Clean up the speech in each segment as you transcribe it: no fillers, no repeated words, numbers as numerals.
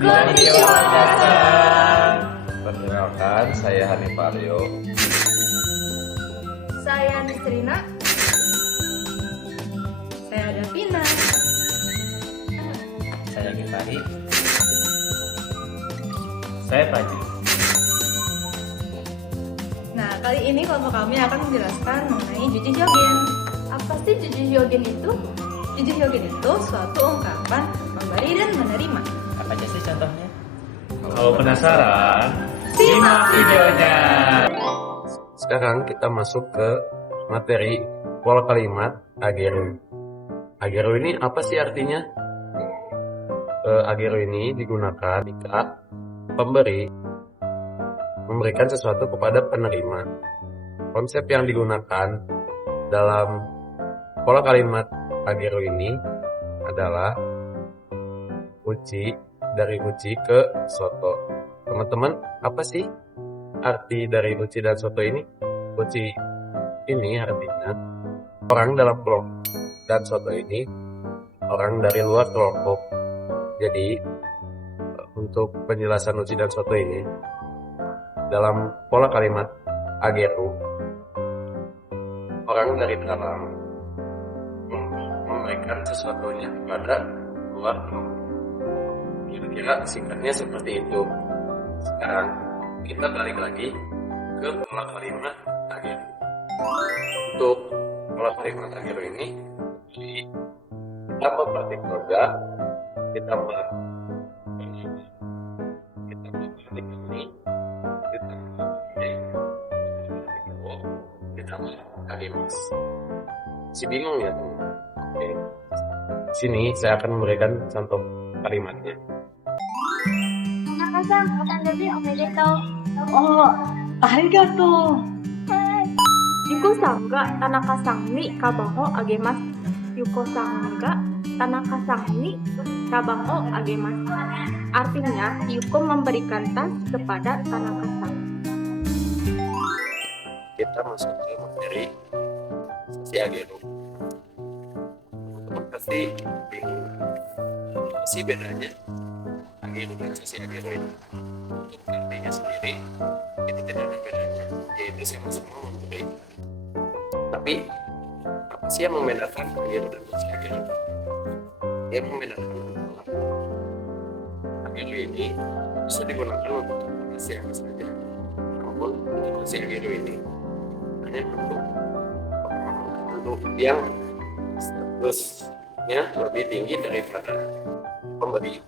Konnichiwa. Perkenalkan, saya Hanif Aryo. Saya Nistrina. Saya Davina. Saya Gifari. Saya Fajri. Nah, kali ini kelompok kami akan menjelaskan mengenai Juji Hyogen. Apa sih Juji Hyogen itu? Juji Hyogen itu suatu ungkapan memberi dan menerima. Apa aja sih contohnya? Kalau penasaran, simak videonya. sekarang kita masuk ke materi pola kalimat ageru. Ageru ini apa sih artinya? Ageru ini digunakan jika pemberi memberikan sesuatu kepada penerima. Konsep yang digunakan dalam pola kalimat ageru ini adalah uchi, dari uchi ke soto. Teman-teman, apa sih arti dari uchi dan soto ini? Uchi ini artinya orang dalam kelompok, dan soto ini orang dari luar kelompok. Jadi untuk penjelasan uchi dan soto ini dalam pola kalimat ageru, orang dari dalam memberikan sesuatunya kepada luar kelompok. Kira-kira singkatnya seperti itu. Sekarang kita balik lagi ke pola kalimat ageru. Untuk pola kalimat ageru ini, ditambah partikel ga, ditambah partikel ni, ditambah kagemas. Si bingung ya? Oke. Sini saya akan memberikan contoh kalimatnya. 田中さん、お誕生日おめでとう。ありがとう。Yuko sang ga Tanaka sang ni kabango agemasu. Yuko sang ga Tanaka sang ni kabango agemasu. Artinya, Yuko memberikan tas kepada Tanaka sang. Kita masuk ke materi sesi ageru. Teman-teman pasti bingung, apa sih bedanya ageru dan sesi ageru ini? Untuk artinya sendiri itu tidak ada bedanya, yaitu sama-sama memberi. Tapi apa sih yang membedakan ageru dan sesi ageru? Yang membedakan adalah ageru ini bisa digunakan untuk informasi apa saja, namun untuk sesi ageru ini hanya untuk yang statusnya lebih tinggi daripada pemberi.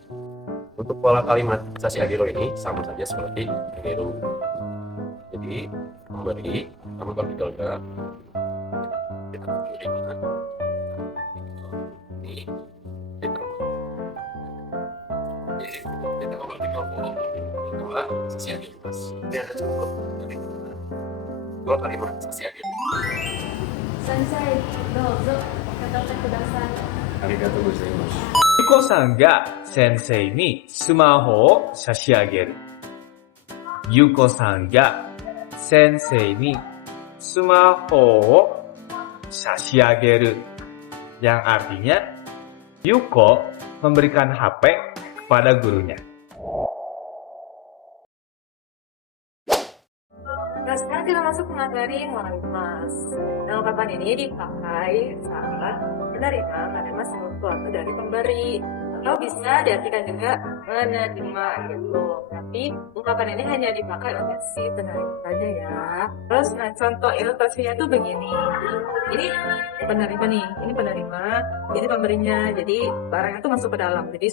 Untuk pola kalimat sasi ageru ini sama saja seperti ageru. Jadi pemberi sama partikel ga, kita menerima ini ditambah partikel o ditambah sasi ageru. Ini ada contoh dari pola kalimat sasi ageru. Sensei, dozo, katakan kudasai. Arigatou gozaimasu. ゆこさんが先生にスマホを差し上げる。ゆこさんが先生にスマホを差し上げる. Yang artinya, Yuko memberikan HP kepada gurunya. Nah, sekarang kita masuk ke materi moralitas. Nah, ungkapan ini dipakai saat menerima sesuatu dari pemberi, atau bisa diartikan juga menerima gitu. Tapi ungkapan ini hanya dipakai oleh si penerima saja ya. Terus nah, contoh ilustrasinya tuh begini. Ini penerima nih, ini penerima, ini pemberinya. Jadi barangnya tuh masuk ke dalam. Jadi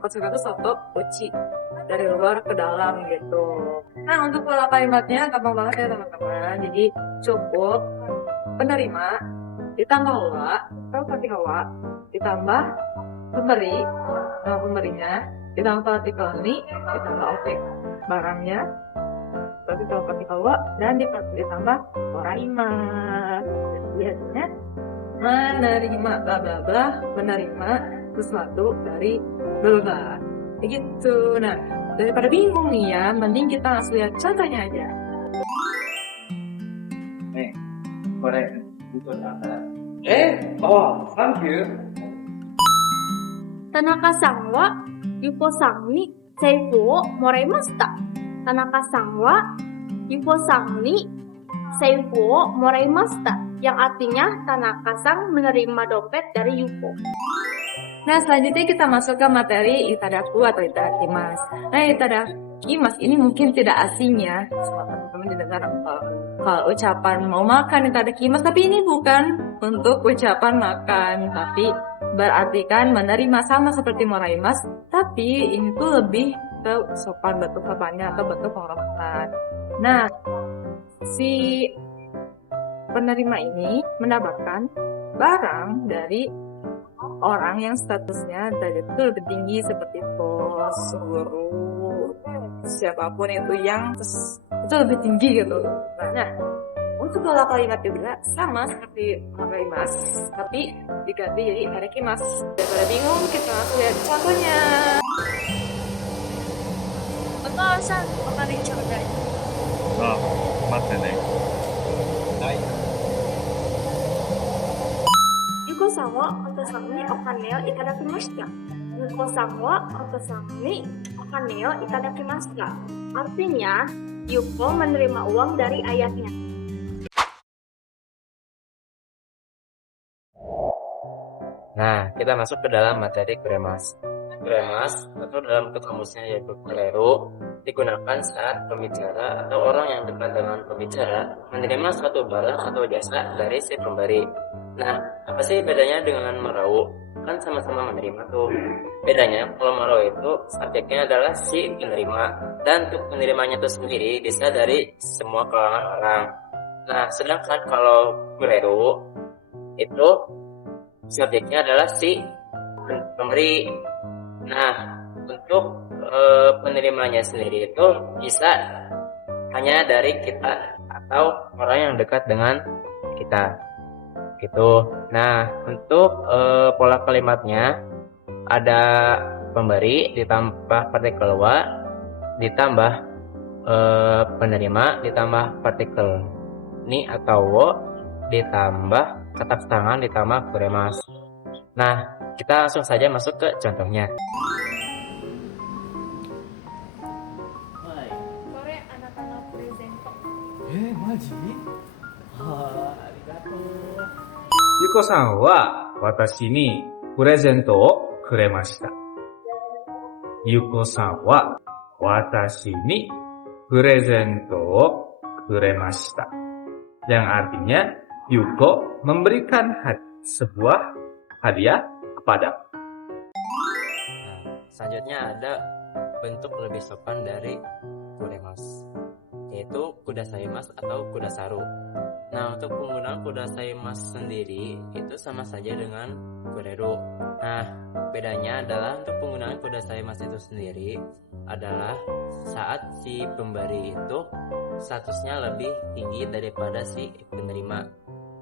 konsepnya tuh soto uchi, dari luar ke dalam gitu. Nah, untuk pola kalimatnya gampang banget ya teman-teman. Jadi cukup penerima ditambah wa atau partikel wa ditambah pemberi, pemberinya ditambah partikel ni ditambah objek barangnya partikel wa dan ditambah oraima. Biasanya menerima bla bla bla, menerima sesuatu dari bla bla begitu. Nah, daripada bingung nih ya, mending kita langsung lihat contohnya aja. ね、これ、僕だから。サンキュー。田中さんは Yuko-san ni seifu wo moraimashita. Tanaka-san wa Yuko-san ni seifu wo moraimashita. Yang artinya Tanaka-san menerima dompet dari Yuko. Nah, selanjutnya kita masuk ke materi itadaku atau itadakimasu. Nah, itadakimasu ini mungkin tidak asing ya. Semua teman-teman didengar kalau ucapan mau makan itadakimasu, tapi ini bukan untuk ucapan makan, tapi berartikan menerima sama seperti moraimasu, tapi ini tuh lebih ke sopan bentuk sopannya atau bentuk penghormatan. Nah, si penerima ini mendapatkan barang dari orang yang statusnya derajat itu lebih tinggi seperti bos, guru, siapapun itu yang itu lebih tinggi gitu. Nah, untuk pola kalimat juga sama seperti moraimasu, tapi diganti jadi itadakimasu. Daripada bingung, kita langsung lihat contohnya. お父さん、お金ちょうだい。あ、待ってね。はい。Yuko-san wa oto-san ni okane o itadakimashita. Yuko-san wa oto-san ni okane o itadakimashita. Artinya, Yuko menerima uang dari ayahnya. Nah, kita masuk ke dalam materi kuremasu. Kuremasu atau dalam bentuk kamusnya yaitu kureru digunakan saat pembicara atau orang yang dekat dengan pembicara menerima suatu barang atau jasa dari si pemberi. Nah, apa sih bedanya dengan merau? Kan sama-sama menerima tuh. Bedanya kalau merau itu subjeknya adalah si penerima, dan untuk penerimanya itu sendiri bisa dari semua kalangan orang. Nah, sedangkan kalau kureru itu subjeknya adalah si pemberi. Nah, untuk penerimanya sendiri itu bisa hanya dari kita atau orang yang dekat dengan kita gitu. Nah, untuk pola kalimatnya ada pemberi ditambah partikel wa ditambah penerima ditambah partikel ni atau wo ditambah kata tangan ditambah kuremasu. Nah, kita langsung saja masuk ke contohnya. これあなたのプレゼント。マジ？はあ、ありがとう。ゆこさんは私にプレゼントをくれました。ゆこさんは私にプレゼントをくれました。Yang artinya, Yuko memberikan sebuah hadiah kepada. Nah, selanjutnya ada bentuk lebih sopan dari kuremasu, yaitu kudasaimasu atau kudasaru. Nah, untuk penggunaan kudasaimasu sendiri itu sama saja dengan kureru. Nah, bedanya adalah untuk penggunaan kudasaimasu itu sendiri adalah saat si pemberi itu statusnya lebih tinggi daripada si penerima.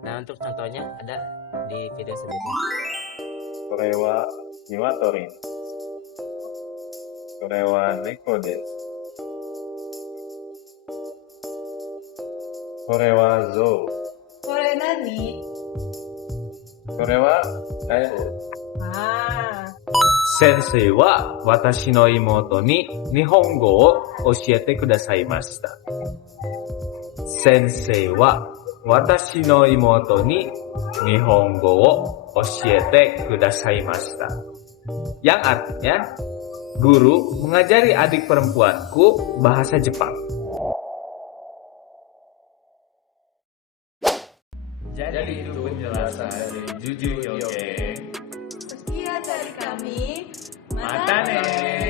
Nah, untuk contohnya ada di video selanjutnya. これは鶏。これは猫です。これは象。これ何？これはカエル。先生は私の妹に日本語を教えてくださいました。先生は私の妹に日本語を教えてくださいました。Yang artinya, guru mengajari adik perempuanku bahasa Jepang. Jadi itu penjelasan dari Juju Yoke. Sekian dari kami. Mata ne!